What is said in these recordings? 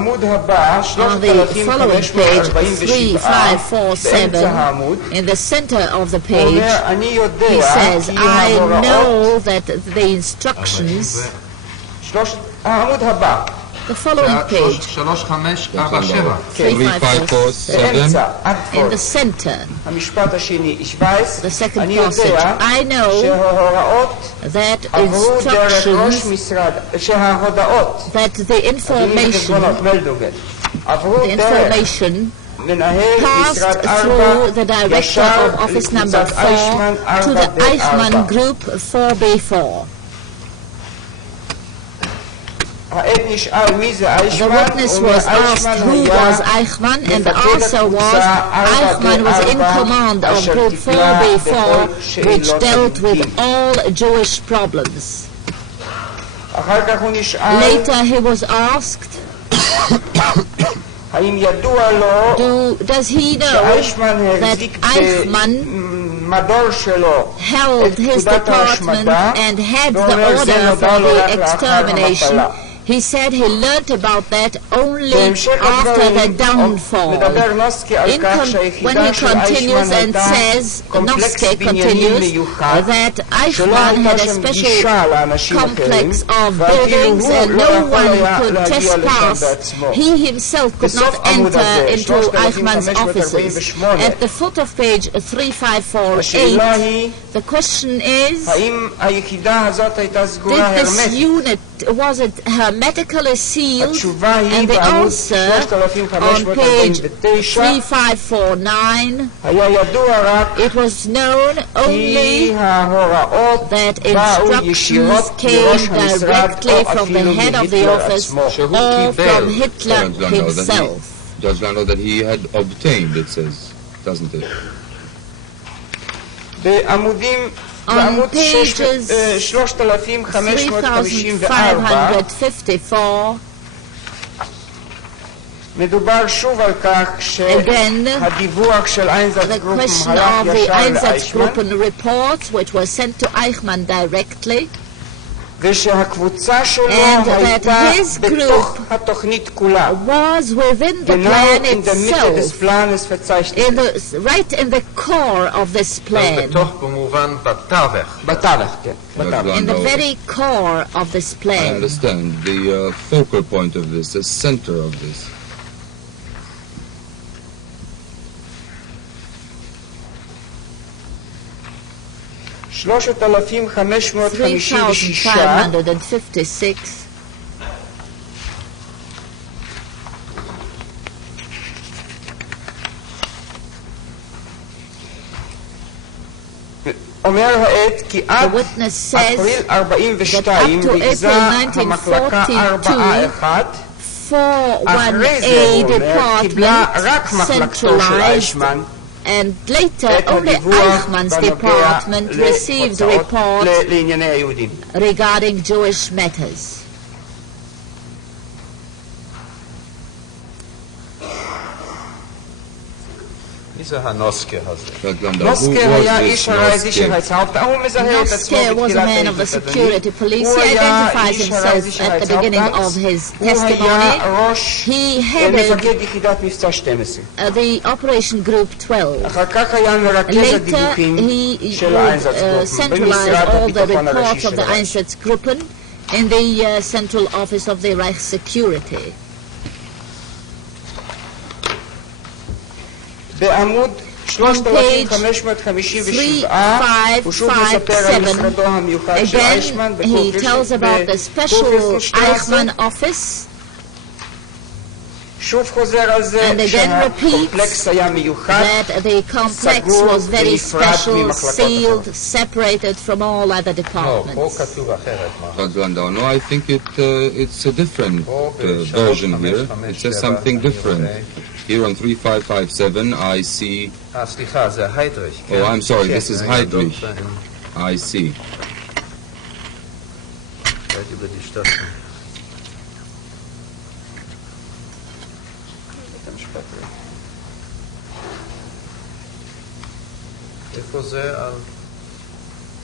On the following page, 3547, in the center of the page, he says, I know that the instructions, the following page, 3547, in the center, the second passage, I know that instructions, that the information passed through the director of office number 4 to the Eijkman group 4B4. The witness was asked who was Eijkman, and the answer was Eijkman was in command of group 4B4, which dealt with all Jewish problems. Later he was asked, does he know that Eijkman held his department and had the order for the extermination? He said he learnt about that only after the downfall. When he continues and says, Noske continues, that Eijkman had a special complex of buildings and no one could trespass. He himself could not enter into Eijkman's offices. At the foot of page 3548, the question is, did this unit, was it hermetically sealed? And the answer on page 3549, it was known only that instructions came directly from the head of the office or from Hitler himself. Judge Lando, that he had obtained, it says, doesn't it? On pages 3554, again, the question of the Einsatzgruppen reports, which was sent to Eijkman directly, and that his group was within the plan itself, right in the core of this plan, in the very core of this plan. I understand the focal point of this, the center of this. $3,556. The witness says that up to April 1942, 4-1A department centralized, and later only Eijkman's department received reports regarding Jewish matters. Noske was a man of the security police. He identifies himself at the beginning of his testimony. He headed the Operation Group 12. Later he centralized all the reports of the Einsatzgruppen in the central office of the Reich Security. On page 3557, again, he tells about the special Eijkman office, and again repeats that the complex was very special, sealed, separated from all other departments. No, I think it's a different version here. It says something different. Here on 3557, I see... Oh, I'm sorry, this is Heydrich. I see.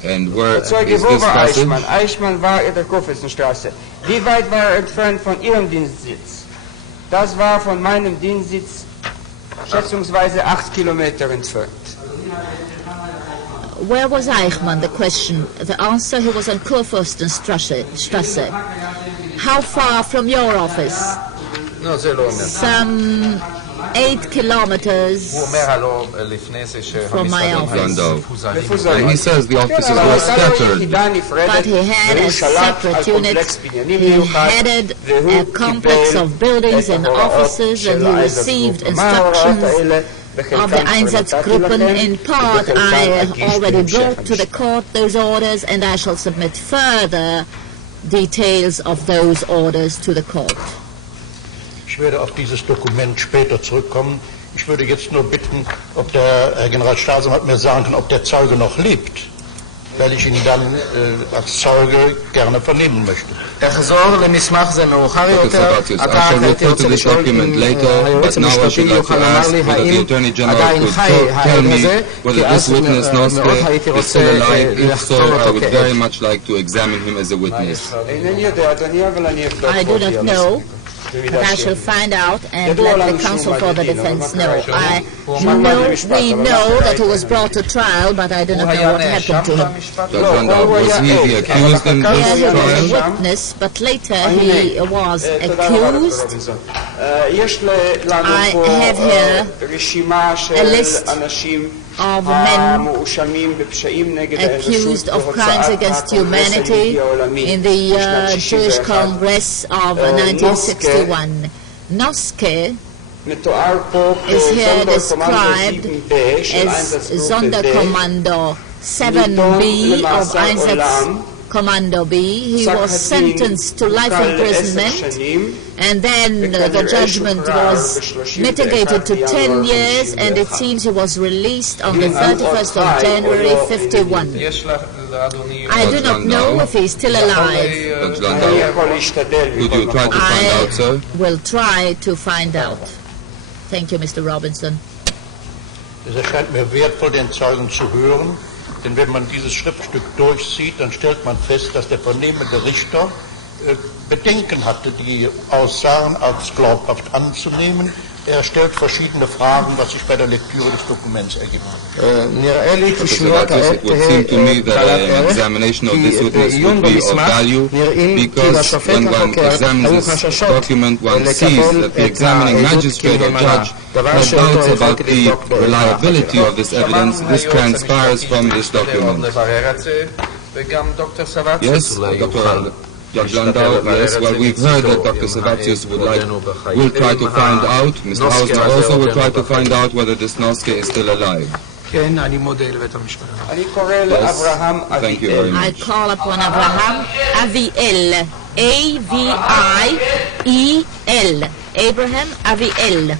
And where is this passage? Eijkman war in der Kurfürstenstraße. Wie weit war entfernt von Ihrem Dienstsitz? Das war von meinem Dienstsitz schätzungsweise 8 Kilometer entfernt. Where was Eichmann? The question. The answer, he was on Kurfürstenstrasse. How far from your office? Some 8 kilometers from my office. He says the offices were scattered. But he had a separate unit. He headed a complex of buildings and offices, and he received instructions of the Einsatzgruppen. In part, I already brought to the court those orders, and I shall submit further details of those orders to the court. Ich werde auf dieses Dokument später zurückkommen. Ich würde jetzt nur bitten, ob der Herr Generalstaatsanwalt mir sagen kann, ob der Zeuge noch lebt, weil ich ihn dann als Zeuge gerne vernehmen möchte. אחזור למסמך זה מאוחר יותר. אתה הייתי רוצה לשאול אם היועץ המשפטי יוכל לומר לי האם עדיין חי העד הזה, כי אז מאוד הייתי רוצה לחקור אותו כעד. אינני יודע, אדוני, אבל אני אבדוק. I do not know, but I shall find out and let the counsel for the defense know. We know that he was brought to trial, but I do not know what happened to him. Was he the accused in this He was a trial? witness, but later he was accused. I have here a list of men accused of crimes against humanity in the Jewish Congress of 1961. Noske is here described as Sonderkommando 7B of Einsatzkommando B. He was sentenced to life imprisonment, and then the judgment was mitigated to 10 years, and it seems he was released on the 31st of January 51. I do not know if he is still alive. Would you try to find out, sir? I will try to find out. Thank you, Mr. Robinson. Es erscheint mir wertvoll, den Zeugen zu hören, denn wenn man dieses Schriftstück durchsieht, dann stellt man fest, dass der vernehmende Richter Bedenken hatte, die aussahen, als glaubhaft anzunehmen. Er stellt verschiedene Fragen, was sich bei der Lektüre des Dokuments ergibt. נראה לי כי שינוי הכעת בעיון במסמך נראים כי לשופט החוקר היו חששות לקבל את העדות כמהימנה, דבר שאותו יכולתי לבדוק לברר את זה, וגם דוקטור סבציוס אולי יוכל. Yes, well, we've heard that Dr. Savatius will try to find out, Mr. Hausner also will try to find out whether this Noske is still alive. כן, אני מודה לבית המשפט. אני קורא לאברהם אביאל. I call upon Abraham Aviel. A-V-I-E-L. Abraham Aviel.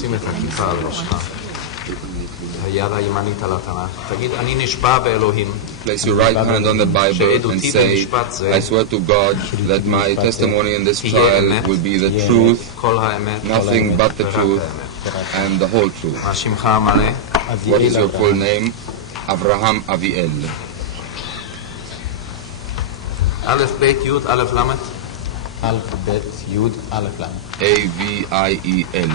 שים את הכיפה על ראשך. היד הימנית על התנ"ך. תגיד, אני נשבע באלוהים. Place your right hand on the Bible and say, I swear to God that my testimony in this trial will be the truth, nothing but the truth, and the whole truth. מה שמך המלא? What is your full name? Avraham Aviel. א' ב' י' א' ל' א' ב' י' א' ל' A-V-I-E-L.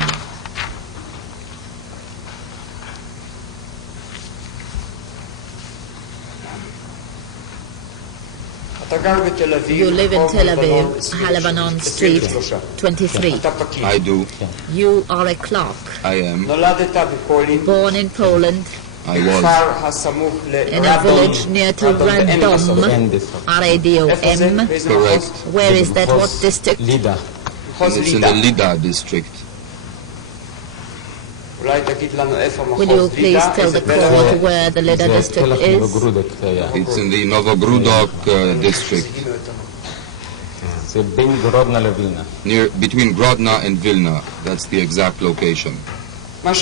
You live in Tel Aviv, Halebanon Street, 23. I do. You are a clerk. I am. Born in Poland, I was. in a village near to Radom, R-A-D-O-M. Correct. Where is that? What district? לידה. And it's in the Lida district. Will you please tell the court where the Leda district is? It's in the Novogrudok district, between Grodno and Vilna. That's the exact location. What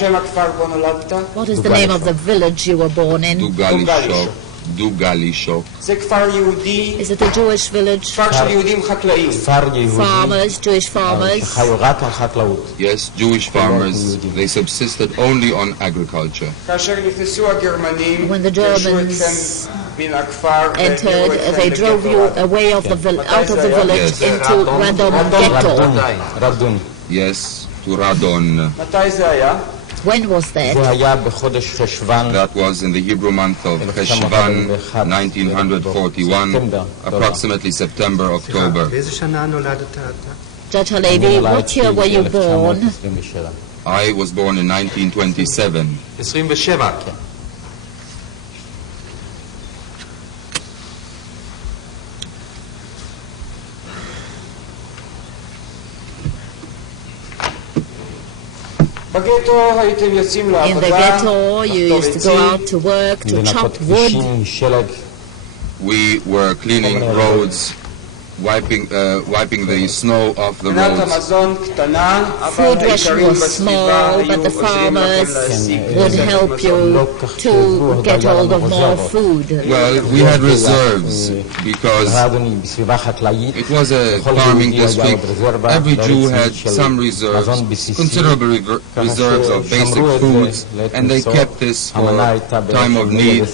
is the name of the village you were born in? Dugalishok. Is it a Jewish village? Farmers, Jewish farmers? Yes, Jewish farmers. They subsisted only on agriculture. When the Germans entered, they drove you away of out of the village into Radon ghetto. Yes, to Radon. When was that? That was in the Hebrew month of Cheshvan, 1941, approximately September, October. Judge Halevi, what year were you born? I was born in 1927. In the ghetto, you used to go out to work, to chop wood. We were cleaning roads, wiping the snow off the roads. Food ration was small, but the farmers would help you to get hold of more food. Well, we had reserves because it was a farming district. Every Jew had some reserves, considerable reserves of basic foods, and they kept this for time of need.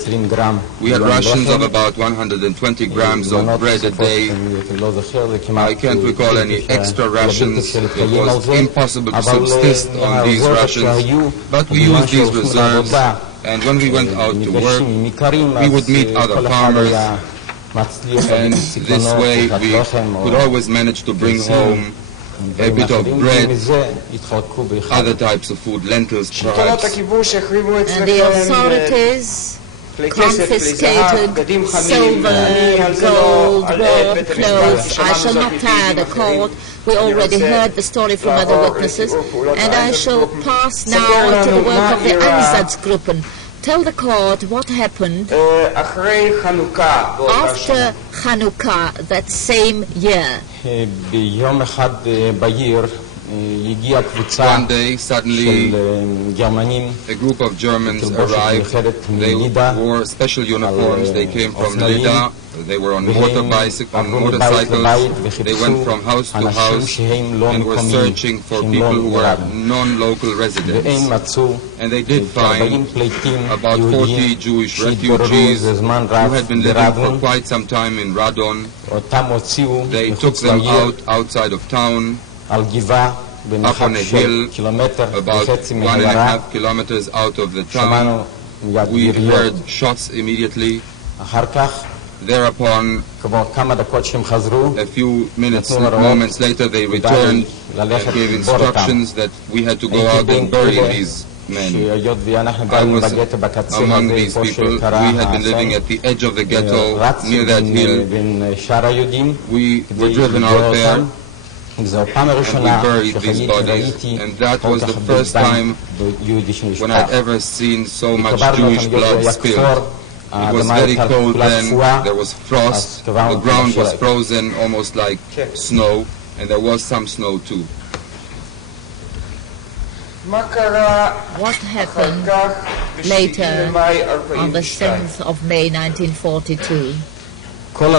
We had rations of about 120 grams of bread a day. I can't recall any extra rations. It was impossible to subsist on these rations, but we used these reserves, and when we went out to work, we would meet other farmers, and this way we could always manage to bring home a bit of bread, other types of food, lentils perhaps. And the authorities confiscated silver, gold, war clothes. I shall not tire the court. We already heard the story from other witnesses, and I shall pass now to the work of the Einsatzgruppen. Tell the court what happened after Chanukah that same year. One day, suddenly, a group of Germans arrived. They wore special uniforms. They came from Lida. They were on motorcycles. They went from house to house and were searching for people who were non-local residents. And they did find about 40 Jewish refugees who had been living for quite some time in Radon. They took them outside of town, up on a hill, about 1.5 kilometers out of the town. We heard shots immediately. Thereupon, a few moments later, they returned and gave instructions that we had to go out and bury these men. I was among these people. We had been living at the edge of the ghetto, near that hill. We were driven out there, and we buried these bodies. And that was the first time when I'd ever seen so much Jewish blood spilled. It was very cold then, there was frost, the ground was frozen almost like snow, and there was some snow too. What happened later on the 7th of May 1942? All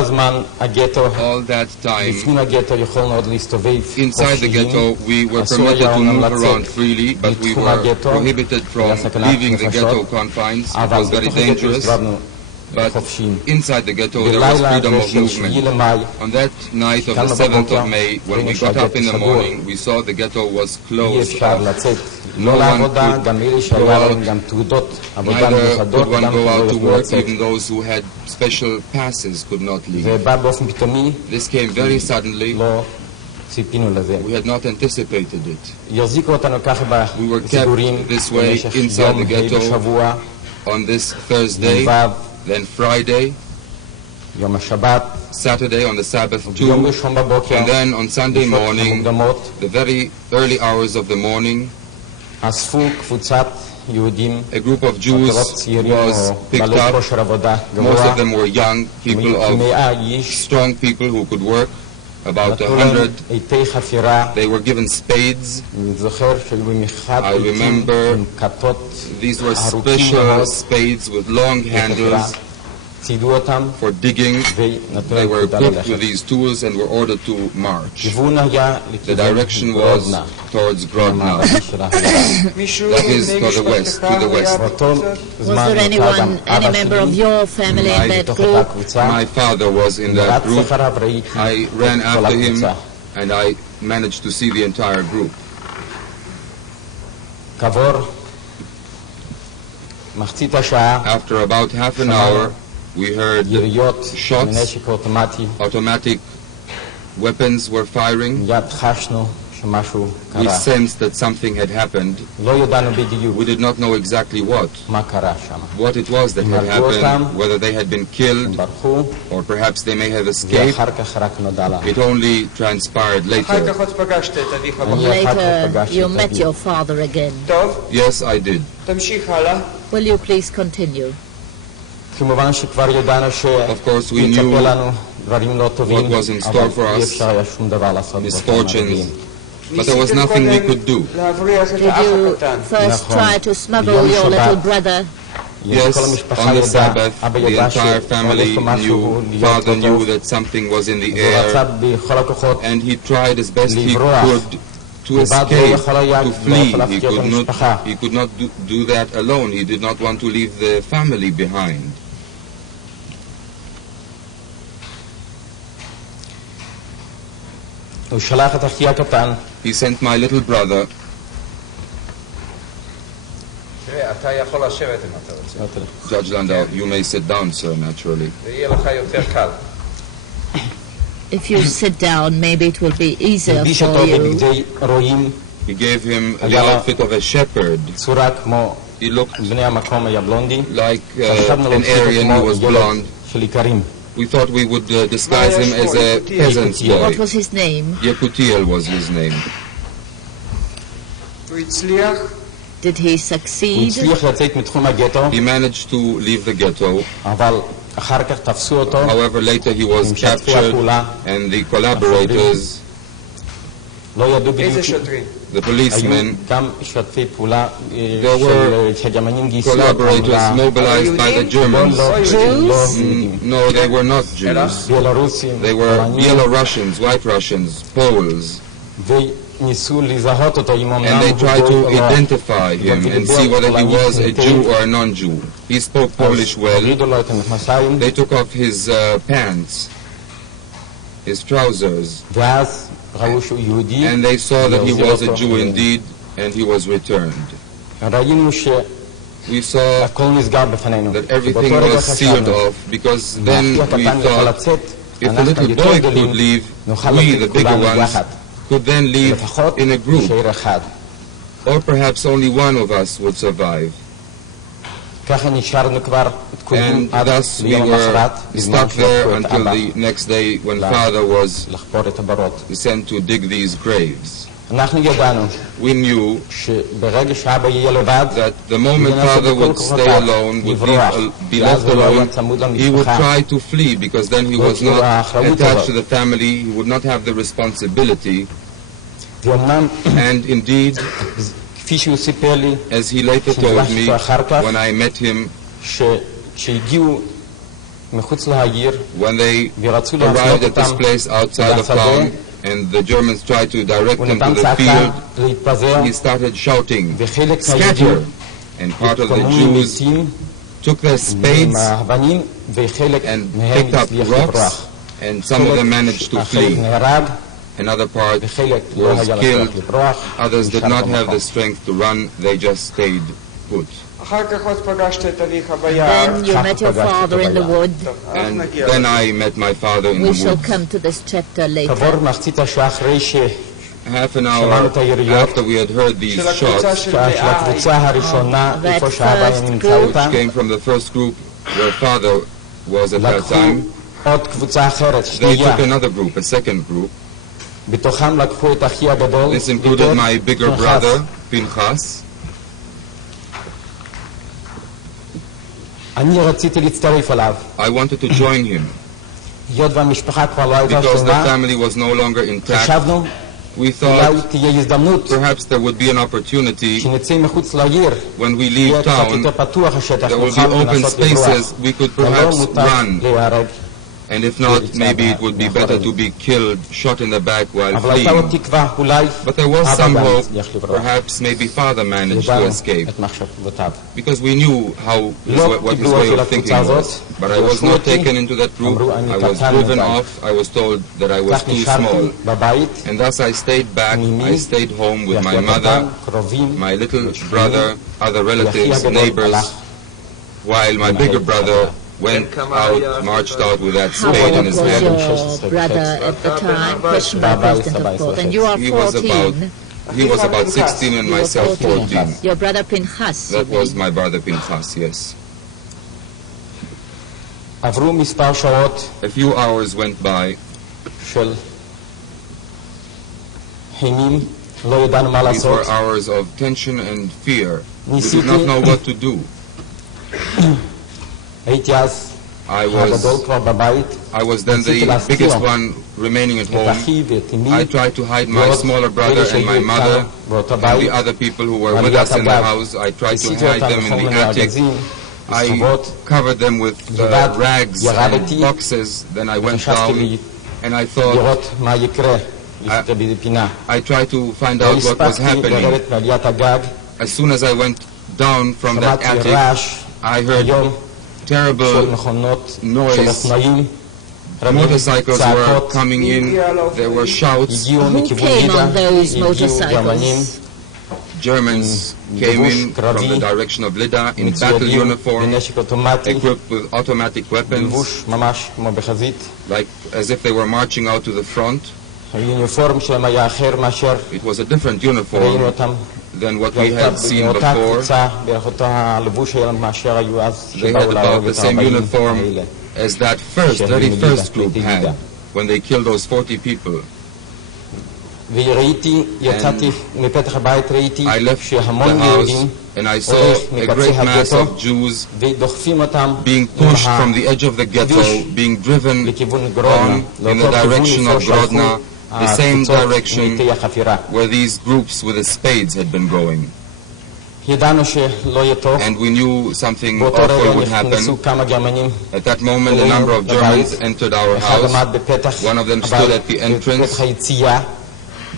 that time, inside the ghetto, we were permitted to move around freely, but we were prohibited from leaving the ghetto confines. It was very dangerous. But inside the ghetto there was freedom of movement. On that night of the 7th of May, when we got up in the morning, we saw the ghetto was closed off. No one could go out, neither could one go out to work, even those who had special passes could not leave. This came very suddenly. We had not anticipated it. We were kept this way inside the ghetto on this Thursday, then Friday, Saturday on the Sabbath too, and then on Sunday morning, the very early hours of the morning, אספו קבוצת יהודים, A group of Jews was picked בעלי up. כושר עבודה Most גבוה, of them were young people of 100 איש, strong people who could work, about נתנו להם 100. עיתי חפירה. They were given spades. אני זוכר שבמיוחד I עיתים remember עם כתות These were ארוכים special מאוד spades with long לחפירה. handles צידו אותם for digging. ונתנו They להם were פקודה equipped with ללכת. these tools and were ordered to march. כיוון היה The direction לכיוון was גרודנה, towards Grodno. המערבי של ההגדה. מישהו That is מבני for the west, משפחתך to the היה west. באותו בקבוצה? Was זמן there נותר גם anyone, any אבא member of שלי your family in that בתוך אותה group? קבוצה. My father was in that רצתי group. אחריו, ראיתי I ran את כל after him הקבוצה. and I managed to see the entire group. כעבור מחצית השעה, After about half an hour, we heard יריות shots. מנשק אוטומטי, automatic weapons were firing. מיד חשנו שמשהו We קרה. sensed that something had happened. לא ידענו בדיוק We did not know exactly מה קרה שם. what it was that had happened, whether they had been הם killed ברחו, or perhaps they may have escaped. ואחר כך רק נודע לנו. It only transpired אחר later. כך עוד פגשת את אביך אני בחיים. אחר כך Later, פגשתי you את met אבי. your father again. טוב, Yes, I did. תמשיך הלאה. Will you please continue? כמובן שכבר ידענו Of course, we שיצפה knew לנו דברים לא טובים, what was in store אבל for אי us, אפשר היה שום דבר לעשות באותם misfortunes, הרגעים. but there was nothing we could do. להבריח את Did האח you הקטן. first נכון. try to smuggle ביום your שבת, little brother? Yes, כל המשפחה on the ידעה, Sabbath, אבא the ידע entire family שהולך משהו knew, להיות father לא knew טוב, that something was in the אז הוא רצה air, בכל הכוחות and he tried as best he לברוח. could to לבד לא escape, יכול היה, to לא flee. יכול להפקיר את המשפחה. He could not do that alone. He did not want to leave the family behind. הוא שלח את אחי הקטן, He sent my little brother. תראה, אתה יכול לשבת אם אתה רוצה. Judge Landau, you may sit down, sir, naturally. זה יהיה לך יותר קל. If you sit down, maybe it will be easier הלביש for אותו you. בבגדי רועים, He gave him the Ayala. outfit of a shepherd. צורה כמו He looked בני המקום היה בלונדי. like חשבנו an להוציא אותו Aryan כמו who was ילד blonde. של איכרים. We thought we would disguise him as a peasant's What boy. was his name? Yekutiel was his name. הוא הצליח, Did he הוא succeed? הצליח לצאת מתחום הגטו, He managed to leave the ghetto. אבל אחר כך תפסו אותו, However, later he was עם משתפי captured, הפעולה, and the collaborators, לא ידעו איזה בדיוק, שוטרים? the היו policemen, גם משתפי פעולה were שהגרמנים גייסו אותם collaborators mobilized by the Germans. No, they were not Jews. בלרוסים, They were Belarusians, white Russians, Poles, וניסו לזהות אותו אם and אמנם they הוא tried גוי to או לא. identify him and see whether he was a Jew or a non-Jew. He spoke Polish well. הורידו לו את המכנסיים, They took off his pants, his trousers, ואז ראו שהוא יהודי, and they saw that he was a Jew indeed, and he was returned. ראינו We saw שהכל נסגר בפנינו. that everything באותו רגע was sealed חשבנו, off, because אם then האחי we הקטן יכול thought לצאת, if the אנחנו little יותר boy גדולים, could leave, נוכל we, לצאת the bigger כולנו ones, יחד. could then leave לפחות in a group, נשאר אחד. or perhaps only one of us would survive. ככה נשארנו כבר תקועים And עד thus we ליום were המחרת, בזמן stuck there שלקחו את until אבא the next day when Wow. father was לחפור את הברות. sent to dig these graves. אנחנו ידענו We knew שברגע שאבא יהיה לבד, that the moment father would stay alone, would be left alone, he would try to flee, because then he was not attached to the family, he would not have the responsibility. ואומנם, And indeed, כפי שהוא סיפר לי, as he later told me, when I met him, כשהגיעו מחוץ לעיר, when they ורצו arrived להפנות at this אותם place outside of town, and the Germans tried to direct הוא them to נתן the צעקה field, להתפזר, he started shouting, וחלק scatter! מהיהודים And part of the התקוממו Jews מתים took their spades עם האבנים, וחלק and מהם picked up הצליח rocks, לברוח. and some of them managed to החלק flee. נהרג, Another part וחלק לא was היה killed. לצליח לברוח, Others did נשאר not have במקום. the strength to run, they just stayed put. אחר כך עוד פגשת את אביך ביער. Then you met your father in the wood. טוב, אז And נגיע. then I met my father in We the shall woods. come to this chapter later. כעבור מחצית השעה אחרי Half an שמענו hour את היריות after we had heard these של הקבוצה shots, של של לאה, הקבוצה הראשונה, That איפה שאבא first נמצא group. אותה, which came from the first group where father was at that לקחו time, עוד קבוצה אחרת, they שנייה, took another group, a second group. בתוכם לקחו את אחי הגדול, This included my bigger פנחס. brother, Pinchas, אני רציתי להצטרף אליו. I wanted to join him היות והמשפחה כבר לא הייתה because the שלמה, family was no longer intact. חשבנו We אולי thought תהיה הזדמנות perhaps there would be an opportunity שנצא מחוץ לעיר, when we יהיה leave קצת town, יותר פתוח השטח, there will be נוכל open לנסות לברוח. spaces, we could ולא perhaps מותר run. להיהרג. And if not, maybe it would be better to be killed, shot in the back while אבל הייתה עוד fleeing. תקווה, אולי But there was אבא some גם hope. הצליח לברוח. Perhaps maybe father managed to ידענו escape. את מחשבותיו. Because we knew לא what his קיבלו way אותי of thinking לקבוצה הזאת, was. But I was דרשו not אותי, taken into that group. אמרו אני I was קטן driven מדי. off. I was told that I was כך too נשארתי small. בבית, And thus I stayed back. I stayed home with my ואחי mother, הקטן, קרובים, my little brother, other relatives, ואחי הגדול neighbors, הלך. while my bigger brother went out, marched out with that How spade in old his was hand. your brother at the time? Question by President, of course. And you are He was 14. about 16 and myself 14. Your brother Pinchas. That was my brother Pinchas, yes. עברו מספר שעות A few hours went by. של חימים, לא ידענו מה These לעשות. were hours of tension and fear. We did ניסיתי, not know what to do. הייתי אז I הגדול was כבר בבית, then ניסיתי the להסתיר biggest one remaining at את home. אחי ואת אמי, I tried to hide my ועוד smaller brother אלה and my שהיו mother איתנו באותו and בית, the other people who were with ועליית us in the הגג. house. I tried to ניסיתי hide אותם them in בכל the מיני attic. ארגזים, I בסחבות, covered them with לבד, rags ירדתי, and boxes. Then I went וחשבתי down and I thought, לראות מה יקרה, לפני באיזה פינה. I tried to find לא out what was הספקתי happening. לרדת מעליית הגג, As soon as I went down from that שמעתי attic, רעש, I heard היום של terrible מכונות, noise. של אופנועים, רבים, motorcycles were צעקות, coming in. There were shouts. הגיעו Who מכיוון came לידה, on those הגיעו גרמנים, motorcycles? Germans came in from the direction of Lida in battle מצוידים uniform, בנשק אוטומטי, equipped with automatic weapons, לבוש ממש כמו בחזית. like as if they were marching out to the front. היוניפורם שלהם היה אחר מאשר It was a different ראינו uniform אותם. than what we והייתה had seen באותה before. קבוצה, בערך אותו הלבוש שלהם מאשר היו אז, They שבאו had להרוג about the את same 40 uniform האלה. as that 31st group had when they killed those 40 people. וראיתי, יצאתי מפתח הבית, ראיתי I left the שהמון house יהודים and I saw הולך a מקצה great mass הגטו of Jews ודוחפים אותם being pushed from the edge of the ghetto, being driven לכיוון גרודנה, on in the direction of Grodna, the same direction מתי החפירה. where these groups with the spades had been going. ידענו שלא יהיה טוב. And we knew something באותו awful רגע would happen. נכנסו כמה גרמנים, At that moment, a number of Germans entered our אחד house. עמד בפתח One of them stood at the entrance, בפתח היציאה,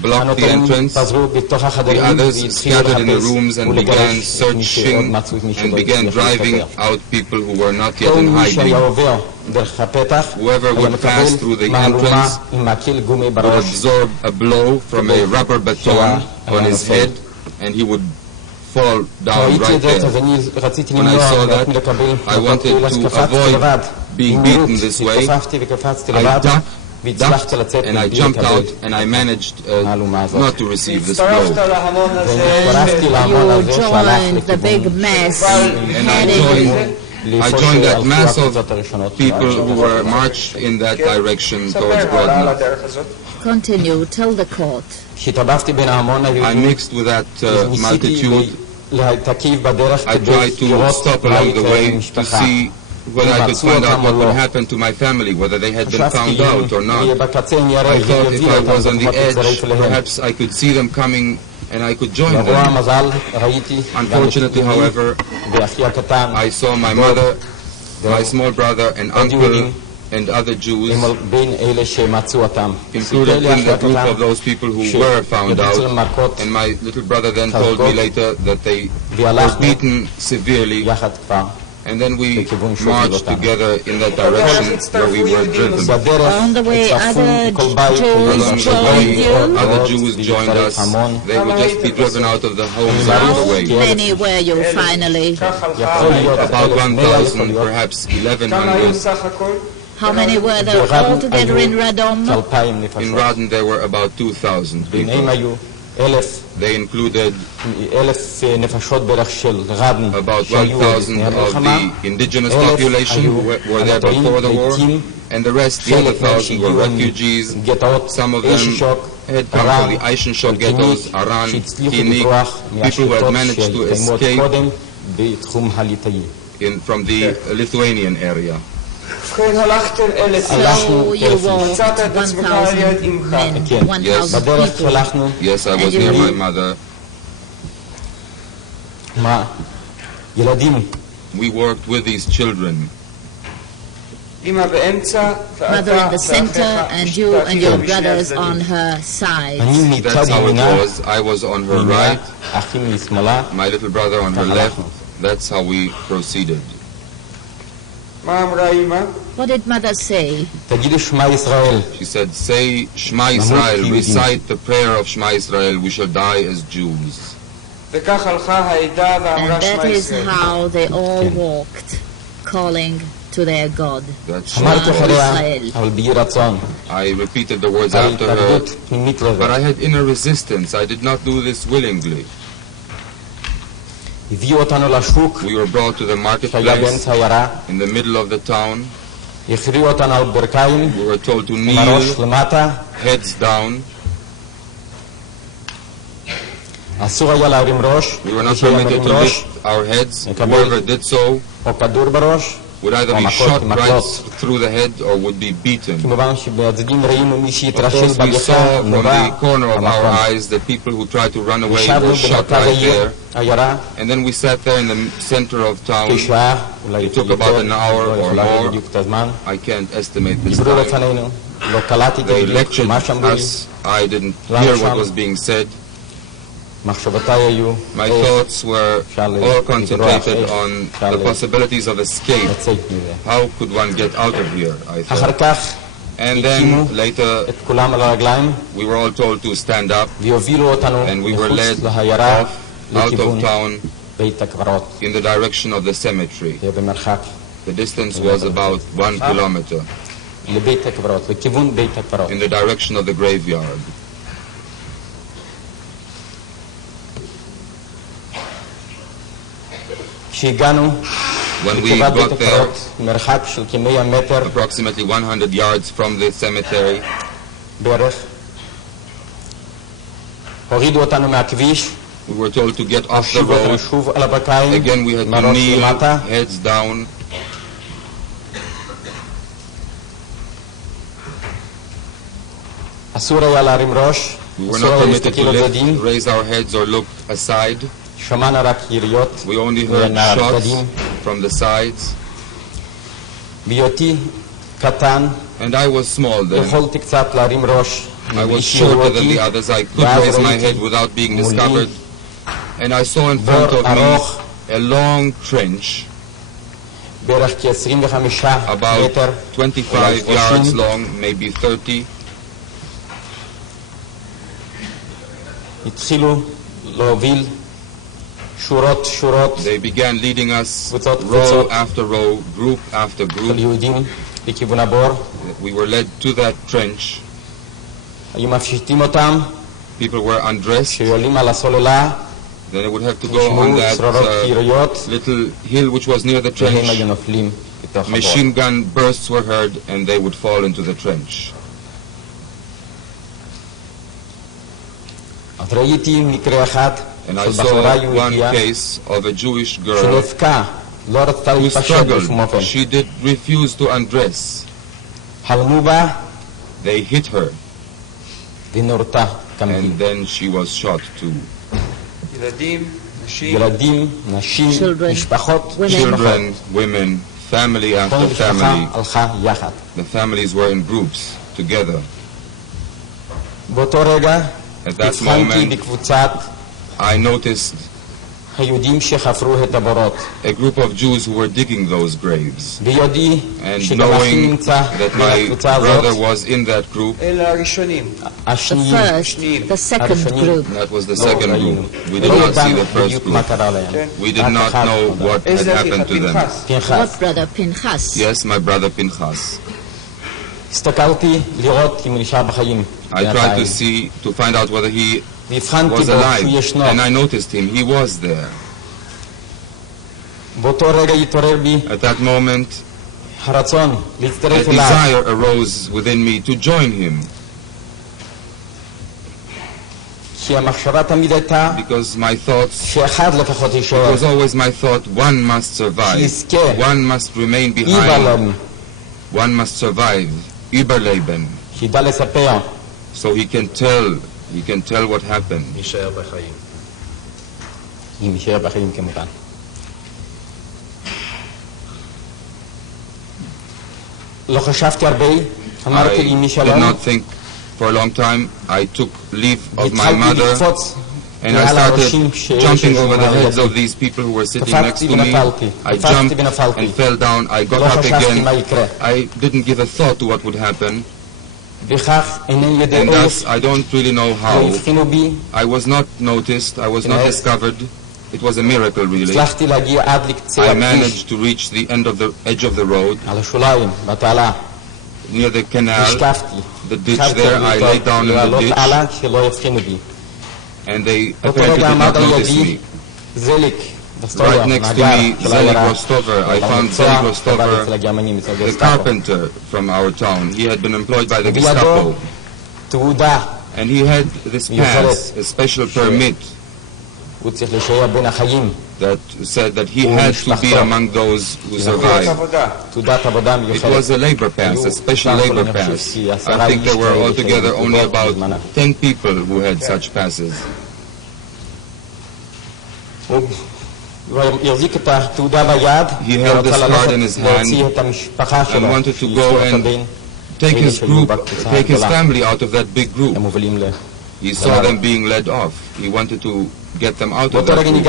blocked the הנותרים entrance. פזרו בתוך The החדרים others והתחילו scattered in the לחפש rooms and began ולגרש את מי שעוד searching מצאו את מי and שלא began הצליח driving להסתתר. out people who were not yet כל in מי שהיה hiding. עובר דרך הפתח Whoever היה would pass מקבל through the מהלומה entrance עם מקל גומי would בראש. absorb a blow from a rubber baton on his head and he would fall down ראיתי right את זה, אז there. אני רציתי When I למנוע saw מעצמי that, לקבל I wanted אז to קפצתי avoid לבד. being במהירות, beaten this way. התכופפתי וקפצתי I לבד ducked והצלחתי לצאת and I מבלי jumped לקבל. out and I managed מהלומה הזאת. not to receive this הצטרפת blow. להמון הזה. והצטרפתי להמון You הזה שהלך joined the big לכיוון mass And I headed joined that mass of people who were marched in that direction towards ספר הלאה על Grodna. הדרך הזאת. Continue, tell the court. כשהתערבבתי בין ההמון I היהודים, mixed with that ניסיתי multitude. להתעכב בדרך I כדי tried to לראות stop מה along the יקרה way to למשפחה. see whether I could find out what would happen to my family, whether they had been חשבתי found out or אם יהיה not. בקצה אם יראה, I thought if יביא I אותם was on the לפחות edge, לצרף אליהם. perhaps I could see them coming and I could join לרוע them. המזל ראיתי Unfortunately, however, ואחי הקטן, I saw my mother, my small brother, and uncle, and other Jews הם בין אלה שמצאו אותם. included in the group of those people who were found out. מכות And my little brother then told me later that they were beaten severely. יחד כבר. And then we marched together in that direction where we were driven. בדרך On the way, other כל בית Jews Along the way, joined you? other Jews joined us. They would just be driven out of the homes along the How way. many were you finally? כך הלכה. יכול להיות About 1,100, 1,000, perhaps כמה היו 1,100. סך הכל? How many were there altogether in Radom? 2,000 In נפשות. Radin there were about 2,000 ביניהם people. היו 1,000 They included נפשות בערך של רדן about שהיו 1,000 לפני of המלחמה. the indigenous 1,000 population who were there הנותרים before the war. מתים, And the rest, the other חלק 1,000 were שהגיעו עם refugees. גטאות, Some of them אישישוק, had come from the Eichenstock ghettos, Aran, שהצליחו Kinik, לברוח people who had מהשלטות managed to שהתקיימו עוד escape קודם בתחום הליטאי. from the Lithuanian area. ובכן הלכתם אל So you walked מצאת את עצמך ליד 1,000 אמך. men, Yes. 1,000 בדרך people. הלכנו, Yes, I was And near you- my mother. מה? ילדים, We worked with these children. אמא באמצע, Mother in the center, and you and your brothers on her side. אני מצד That's how it ימינה, was. I was on her מימינה, right, אחי משמאלה, my little brother on her left. That's how we proceeded. מה אמרה אמא? What did mother say? תגידו שמע ישראל, She said, say Shema Israel, recite the prayer of Shema Israel, we shall die as Jews. וכך הלכה העדה ואמרה And שמע that is ישראל. how they all walked, calling to their God. That's אמרתי how אחריה, ישראל. אבל באי רצון, I repeated the words על after her, התנגדות פנימית but לזה. I had inner resistance. I did not do this willingly. הביאו אותנו לשוק, We were brought to the שהיה marketplace באמצע העיירה, in the middle of the town. הכריעו אותנו על ברכיים, We were told to עם הראש kneel, למטה, heads down. אסור היה להרים ראש, We were מי not שהיה permitted מרים to ראש, lift our heads. מקבל. Whoever did so או כדור בראש, would either או be מכות shot עם right מקלות. through the head or would be beaten. כמובן שבצדדים ראינו מי Of שהתרשל course, we בגפה, saw from נורה, the corner of our במקום. eyes that people who tried to run away ישבנו were shot במרכז right there. העיירה, And then we sat there in the center of town. כשעה, אולי It took יותר, about an hour לא or יכולה להגיד more. בדיוק את הזמן. I can't estimate this דיברו time. לפנינו, לא קלטתי They בדיוק lectured מה שאמרו לי, us. I didn't למה hear what שם? was being said. מחשבותיי היו, My איך thoughts were Charlie, all Charlie, concentrated on the Charlie. possibilities of escape. לצאת מזה. How could one get out of here, I אחר thought. כך And הקימו then later את כולם על הרגליים we were all told to stand up והובילו אותנו and we were מחוץ led להיירה off out לכיוון of town בית הקברות. in the direction of the cemetery. זה במרחק The distance was about 1 kilometer לבית הקברות, לכיוון בית הקברות. in the direction of the graveyard. כשהגענו When we לקרבת בית got there, הקברות, מרחק של כ100 מטר approximately 100 yards from the cemetery, בערך, הורידו אותנו מהכביש, we were told to get off the הושיבו אותנו road. שוב על הברכיים, Again, we had עם to הראש kneel, למטה, heads down. אסור היה להרים ראש, We were אסור not היה permitted להסתכל to לצדדים, raise our heads or look aside. שמענו רק יריות We only heard shots מהצדדים. from the sides. בהיותי קטן, And I was small then. יכולתי קצת להרים ראש, I מבלי was שיראו shorter than אותי, the others. I could ואז raise my ראיתי head without being מולי discovered. And I saw in front בור of me ארוך, a long trench, בערך כ-25 about מטר, 25 אולי yards 30. long, maybe 30. התחילו להוביל שורות They began leading us קבוצות, row קבוצות. after row, group after של group. יהודים לכיוון הבור, We were led to that trench. היו מפשיטים אותם, People were undressed. שעולים על הסוללה, Then they would have to go on נשמעו that צרורות יריות, little hill which was near the והם trench. היו נופלים בתוך הבור. Machine gun bursts were heard and they would fall into the trench. אז ראיתי מקרה אחד And של I בחורה saw one יהודיה case of a Jewish girl שנאבקה, לא רצתה who להתפשט בשום struggled. אופן. She did refuse to undress. חלמו בה They hit her ונורתה כמתים. and then she was shot too. ילדים, נשים, ילדים, נשים, Children, משפחות, women. Children, women, family כל after משפחה family. הלכה יחד. The families were in groups together. באותו רגע At that הבחנתי moment, בקבוצת I noticed היהודים שחפרו את הבורות. a group of Jews who were digging those graves. ביודעי And שגם אחי knowing נמצא that בין my הקבוצה brother הזאת, was in that group, אלה הראשונים. The השניים first, the second group. that was the לא second ראינו. group. We did לא not see ידענו the first בדיוק מה group. קרה להם. כן. We did רק not אחד know נודע. what had איזה happened to them. פנחס? פנחס. What brother Pinchas? Yes, my brother Pinchas. הסתכלתי לראות אם הוא נשאר בחיים. I tried to see, to find out whether he והבחנתי was בו alive, שהוא ישנו. and I noticed him. He was there. באותו רגע התעורר בי At that moment, הרצון a להצטרף אליו. desire arose within me to join him. because my thoughts, it was always my thought, one must survive, one must remain behind, one must survive, überleben, so he can tell what happened. I did not think for a long time. I took leave of my mother and I started jumping over the heads of these people who were sitting next to me. I jumped and fell down. I got up again. I didn't give a thought to what would happen. And thus, I don't really know how. I was not noticed. I was not discovered. It was a miracle, really. I managed to reach the edge of the road, near the canal, the ditch there. I lay down in the ditch, and they apparently did not notice me. Right next to me, Zelig Rostover. I found Zelig Rostover, the carpenter from our town. He had been employed by the Gestapo, and he had this pass, a special permit, that said that he had to be among those who survived. It was a labor pass, a special labor pass. I think there were altogether only about 10 people who had such passes. He held this card in his hand and wanted to go and take his group, take his family out of that big group. He saw them being led off. He wanted to get them out of that group.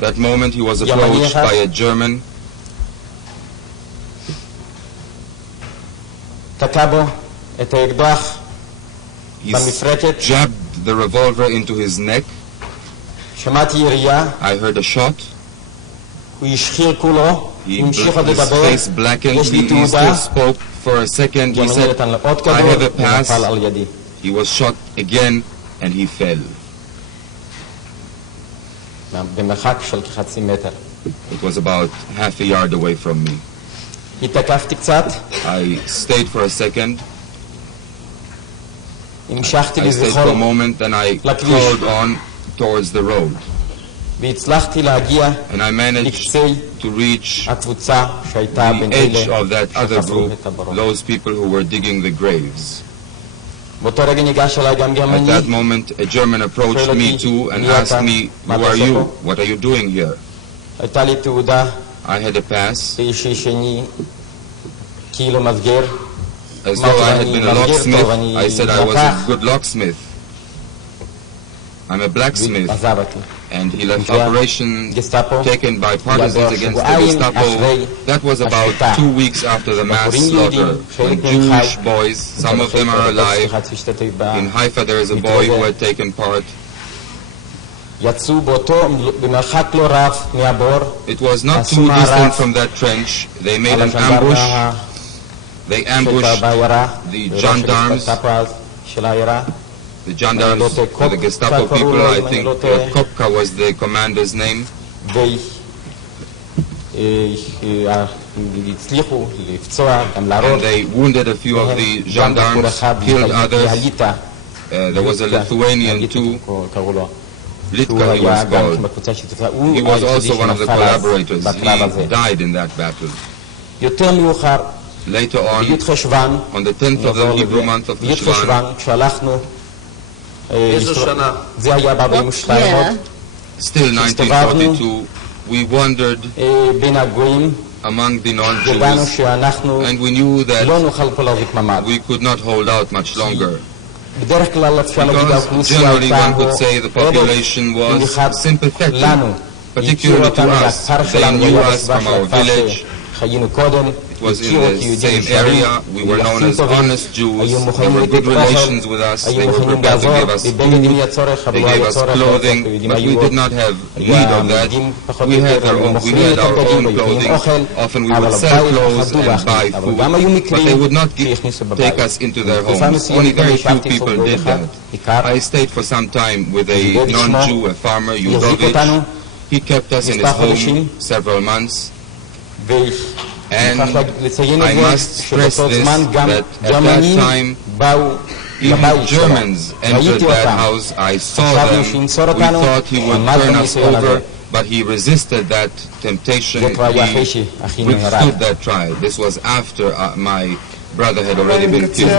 That moment he was approached by a German. He jabbed the revolver into his neck. I heard a shot. His face blackened. He still spoke for a second. He said, I have a pass. He was shot again and he fell. It was about half a yard away from me. I stayed for a second. I stayed for a moment, then I crawled on towards the road. And I managed to reach the edge of that other group, those people who were digging the graves. At that moment, a German approached me too and asked me, who are you? What are you doing here? I had a pass, as though I had been a locksmith. I said I was a good locksmith. I'm a blacksmith. And he left operations taken by partisans against the Gestapo. That was about 2 weeks after the mass slaughter, when Jewish boys, some of them are alive. In Haifa there is a boy who had taken part. It was not too distant from that trench. They made an ambush. They ambushed the gendarmes. The gendarmes, the Gestapo people, I think Kopka was the commander's name. And they wounded a few of the gendarmes, killed others. There was a Lithuanian too, Litka he was called. He was also one of the collaborators. He died in that battle. Later on the 10th of the Hebrew month of Tishvan, still 1942, we wandered among the non-Jews, and we knew that we could not hold out much longer. Because generally one could say the population was sympathetic, particularly to us. They knew us from our village. It was in the same area. We were known as honest Jews. There were good relations with us. They were prepared to give us food. They gave us clothing, but we did not have need of that. We had our own clothing. Often we would sell clothes and buy food, but they would not take us into their homes. Only very few people did that. I stayed for some time with a non-Jew, a farmer, Yudovich. He kept us in his home several months. And I must stress this, that at that time Even Germans entered that house. I saw them. We thought he would turn us over, but he resisted that temptation. He withstood that trial. This was after my brother had already been killed.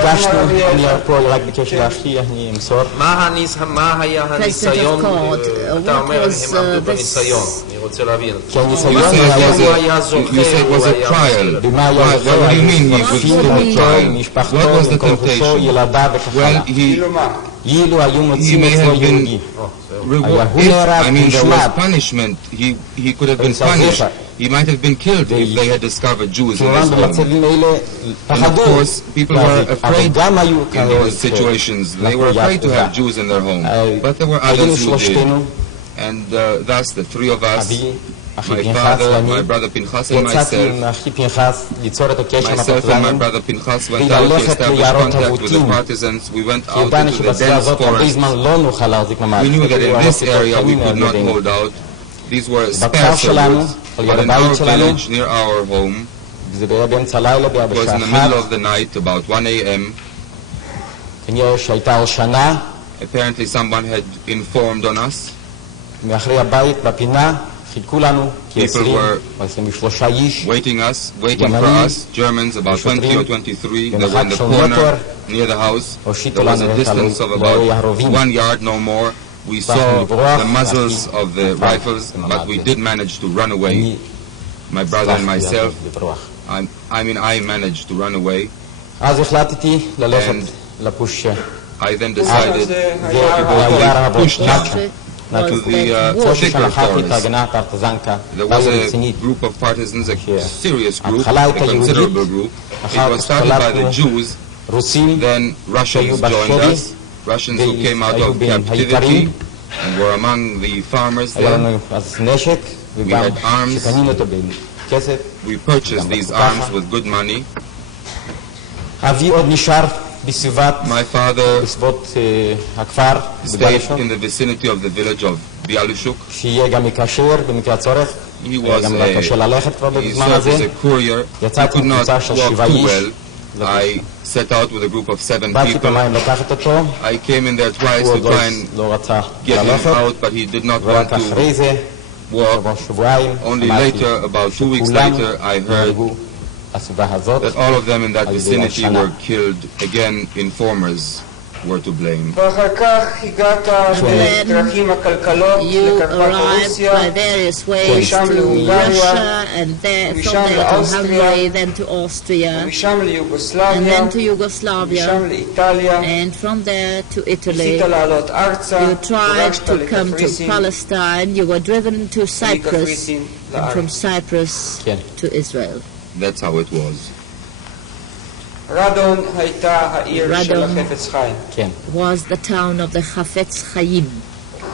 מה היה הניסיון? אתה אומר, הם עמדו בניסיון. אני רוצה להבין. You said it was a trial. What do you mean he withstood the trial? What was the temptation? Well, he may have been rewarded. I mean, there was punishment. He could have been punished. He might have been killed if they had discovered Jews in his home. And of course, people were afraid in those situations. They were afraid to have Jews in their home. But there were others who did. And thus the three of us, my father, my brother Pinchas, and myself and my brother Pinchas went out to establish contact with the partisans. We went out into the dense forest. We knew that in this area we could not hold out. These were spare woods, but in our village near our home, it was in the middle of the night, about 1 a.m. Apparently someone had informed on us. People were waiting for us, Germans, about 20 or 23. They were in the corner near the house. There was a distance of about 1 yard, no more. We saw the muzzles of the rifles, but we did manage to run away. My brother and myself, I managed to run away. And I then decided to push to the thicker forest. There was a group of partisans, a serious group, a considerable group. It was started by the Jews, then Russians joined us. Russians who came out of captivity and were among the farmers there. We had arms. We purchased these arms with good money. My father stayed in the vicinity of the village of Bialyshuk. He served as a courier. He could not walk too well. I set out with a group of 7 people. I came in there twice to try and get him out, but he did not want to walk. Only later, about 2 weeks later, I heard that all of them in that vicinity were killed. Again, informers were to blame. Then you arrived by various ways to Russia, and then from there to Hungary, then to Austria, and then to Yugoslavia, and from there to Italy. You tried to come to Palestine. You were driven to Cyprus, and from Cyprus to Israel. That's how it was. Radon was the town of the Chafetz Chaim.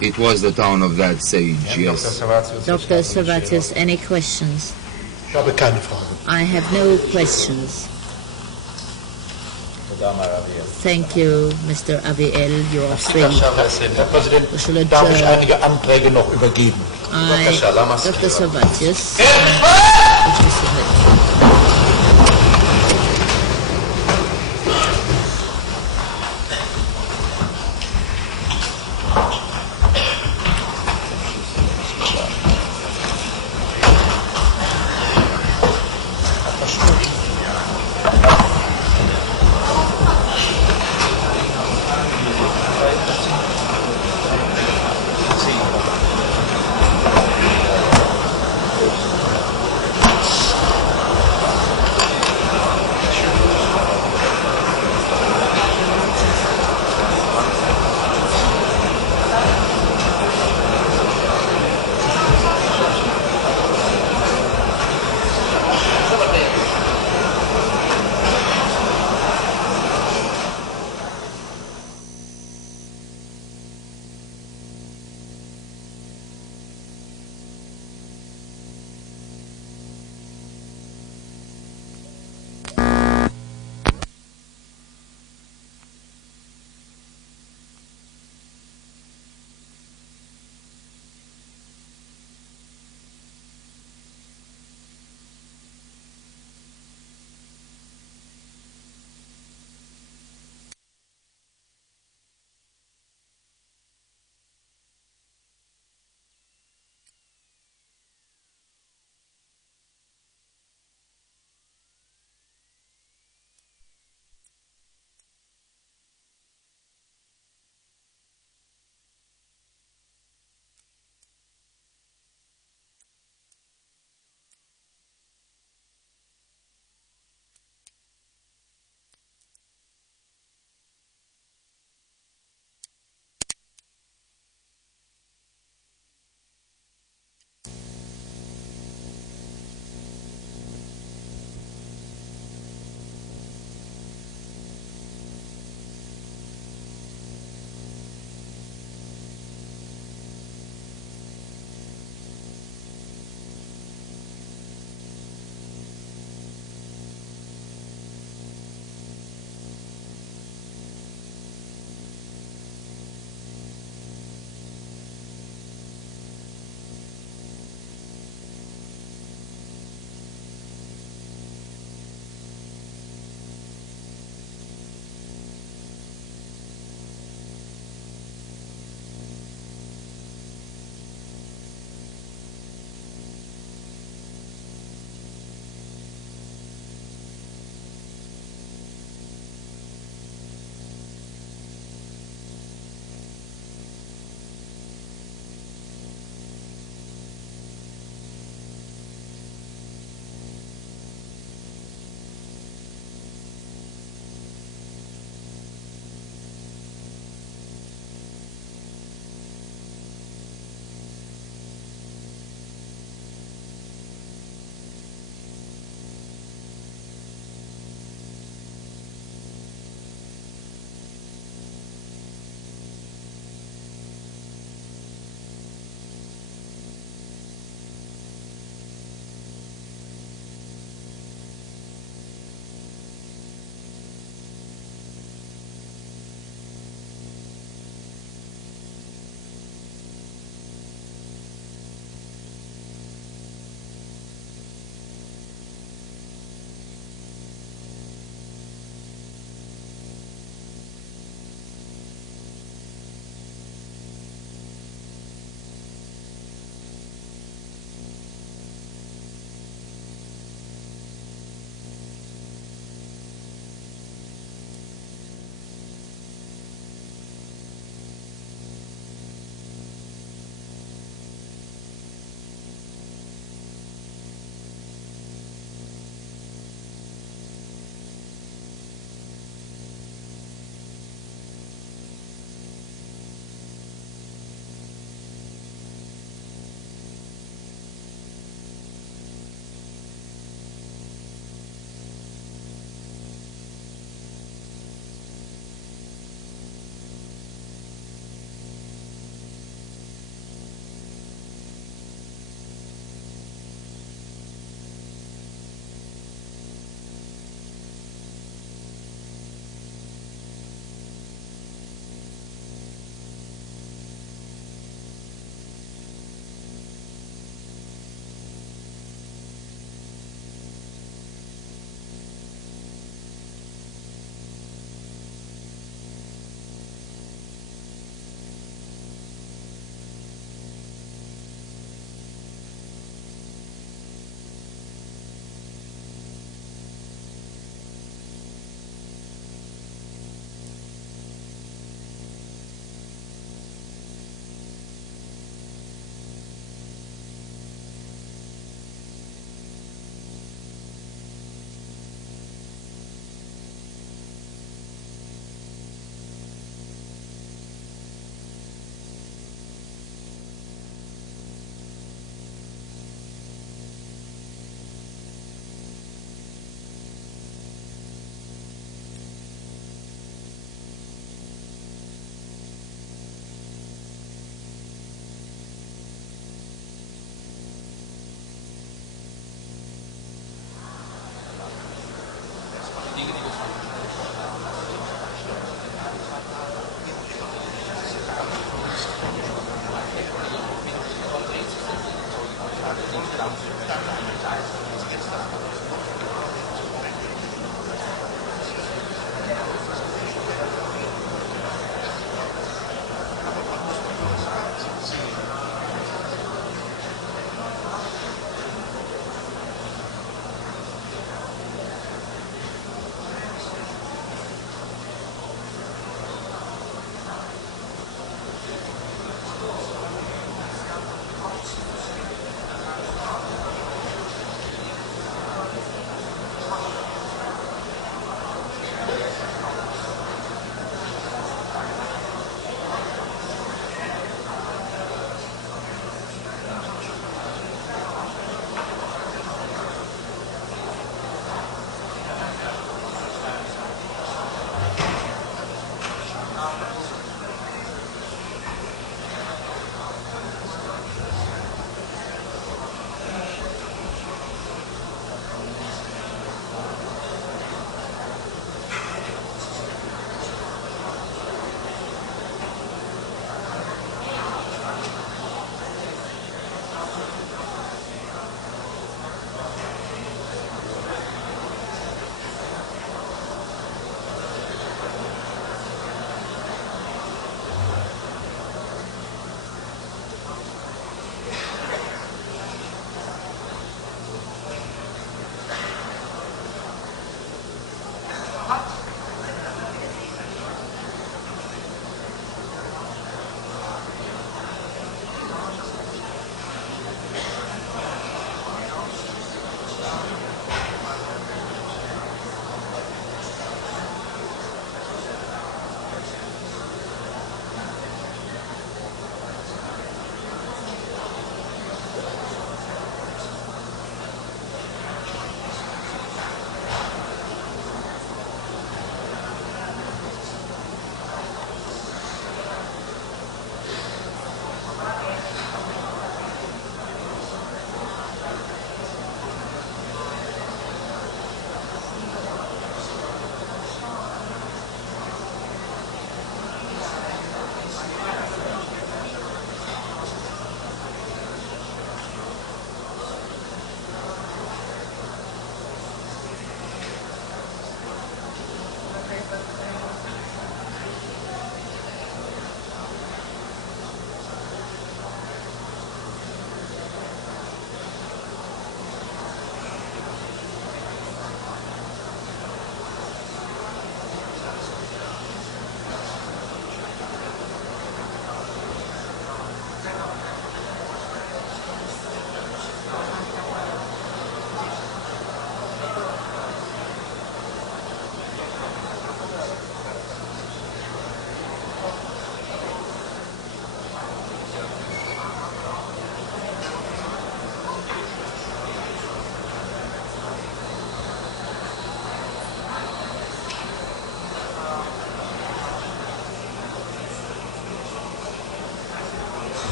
It was the town of that sage, yes. Dr. Servatius, any questions? I have no questions. Thank you, Mr. Aviel. You are free. Herr Präsident, darf ich einige Anträge noch übergeben? Dr. Servatius.